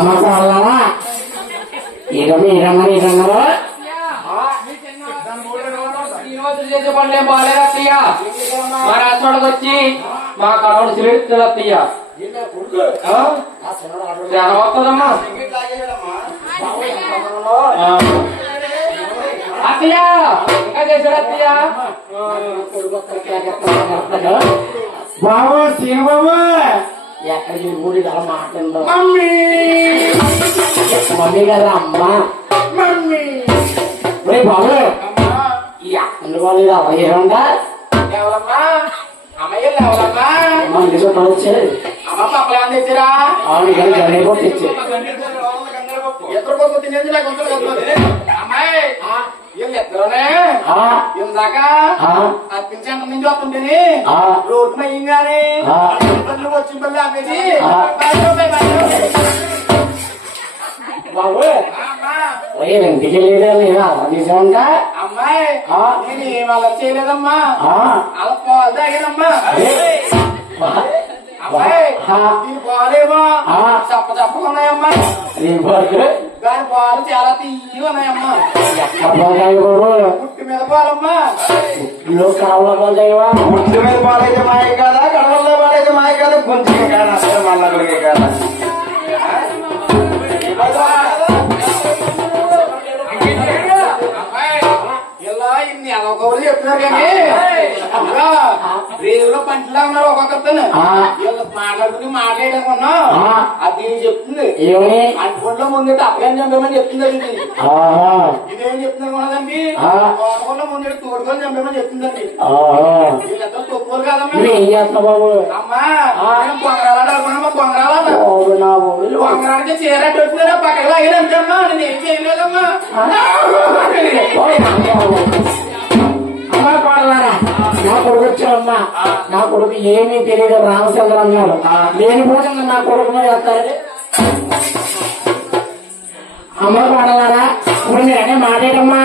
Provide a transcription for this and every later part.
అమ్మ కోళ్ళవా ఇక మీరమ్మని ఇదన్నారు చేసే పనులు ఏం బాగాలేదు అత్తయ్య. మా రాష్ట్రానికి వచ్చి మా కడవడు సిలిడుతుంది అత్తయ్య. జ్ఞానం వస్తుందమ్మా అత్తయ్య. ఇంకా చేశాడు అత్తయ్య. బాబు శ్రీబాబు ఎక్కడికి ఊరి కదా మాట్లాడదు మమ్మీ మమ్మీ కదా అమ్మ మమ్మీ బాబు అందుకోలేదు అవయ్యేదా ఎవరమ్మా అమ్మయ్యలు ఎవరమ్మా మళ్ళీ వచ్చేది అమ్మ పక్కన తెచ్చిరా అవును కానీ గండి కొట్టి తెచ్చేది ఎక్కడ కొడుకు తినేది నాకు అమ్మాయి వీళ్ళు ఎక్కడనే ఇందాక అర్పించాక నుంచి వస్తుంటేని రోడ్డు మయ్యంగానే వచ్చి పల్లి ఆపేసి బాబు ఇంటికి వెళ్ళేదా నిజంగా అమ్మాయి నేను ఏమాల చేయలేదమ్మా అలా పాలు తాగానమ్మా అమ్మాయి దీని పాలేమో చప్పగా ఉన్నాయమ్మా దాని పాలు చాలా తీయగా ఉన్నాయమ్మా పుట్టి మీద పాలమ్మా కావుల పాలయ్యవా పుట్టి మీద పాలైతే మాయ కాదా కడవల్లో పాలైతే మాయ కాదా కొంచెం కాదా అసలు మళ్ళీ కాదా ఇలా ఇన్ని అదొకరు చెప్తున్నారు కానీ రేవులో పంటలా ఉన్నారు ఒక్కొక్కరితో వీళ్ళు మాట్లాడుకుని మాట్లాడకున్నా అది చెప్తుంది అంటుకుంటలో ముందు అప్పగానే చంపేమని చెప్తుంది ఇదేం చెప్తున్నారు కొనదండి తోటకుండా ముందు తోడుకొని చంపేమని చెప్తుందండి వీళ్ళంతా తొక్కులు కదమ్మా అమ్మా బొంగరాలమ్మా బొంగరాలకి చీరట్టు వచ్చినారా పక్కన అయినంటమ్మా నేను ఏం చేయలేదమ్మా అమ్మా కోడలారా నా కొడుకు వచ్చావమ్మా నా కొడుకు ఏమీ తెలియదు రామచంద్ర అన్నాడు లేని భోజనం నా కొడుకు మీద వేస్తారు అమ్మ కోడలారా ఇప్పుడు మీరనే మాట్లాడమ్మా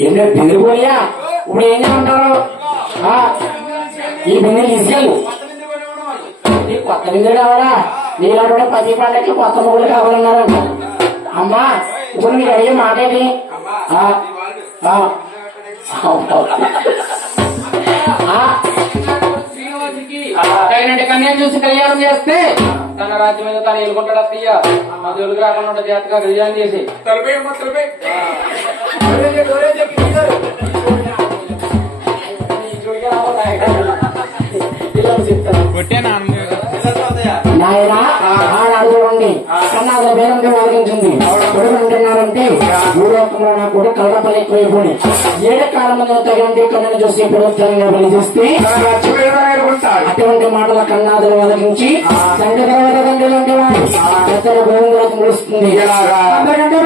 ఎన్నో బిందుపోయా ఇప్పుడు ఏం చేయమంటారు ఈ బిందెలు తీసుకెళ్ళు కొత్త బిందెలు కావాలా నీలాంటి 10 పండ్లకి కొత్త మొగులు కావాలన్నారు అమ్మా ఇప్పుడు మీరు అడిగే మాటేది తగినట్టు కన్యా చూసి కళ్యాణం చేస్తే తన రాజ్యం మీద తను ఎలుకుంటాడు అత్తయ్య మధువులకు రాకుండా జాతగా కళ్యాణం చేసి నాయన చూడండి కన్నా వేరంగా వెలిగించింది కొడుకు అంటున్నారంటే భూలోకంలో నా కొడుకు కలరపల్లి ఎక్కువైపోయి ఏడ కాలంలో తగినండి కన్నను చూసి ప్రభుత్వంగా వెలిగిస్తే అటువంటి మాటల కన్నాదులు వెలిగించి తండ్రి తర్వాత తండ్రి లాంటి వాడు పెద్దల గోవిందులకు ముడుస్తుంది అందరికంటే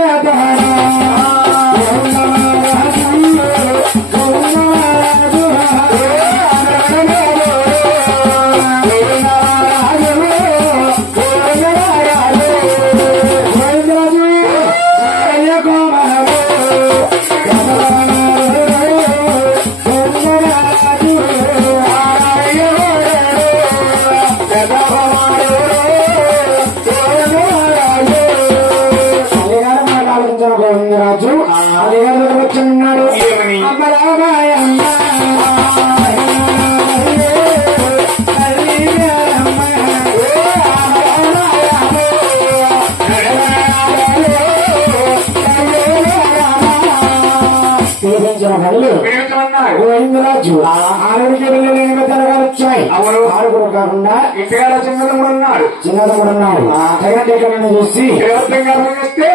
గోవిందరాజు అది వచ్చున్నాడు గోవిందరాజు ఆరుగురికి వెళ్ళలేని తెరగాలు వచ్చాయి ఆరుగురు కాకుండా ఇంటికాడ చిన్నదమ్ముడున్నాడు తగిన చూసి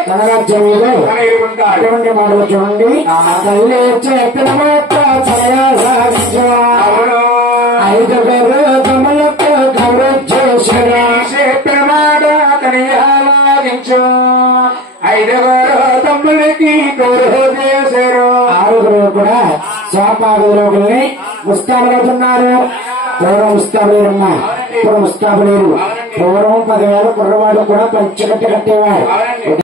తన రాజ్యం మీద అటువంటి మాటలు చూడండి తల్లి చెప్పిన మాట ఐదు పేరు తమలకు కవరేజ్ చేశాడు చెప్పిన మాట తనియాలాగించు ఐదుగురు తమ్ముడికి కవరేజ్ చేశారు ఆరుగురు కూడా శాపాదులోకి ముస్తాబులవుతున్నారు పూర్వం ముస్తాబులేరమ్మా ఇప్పుడు ముస్తాబులేరు పూర్వం 10,000 కుర్రవాళ్ళు కూడా పంచకట్ట కట్టేవారు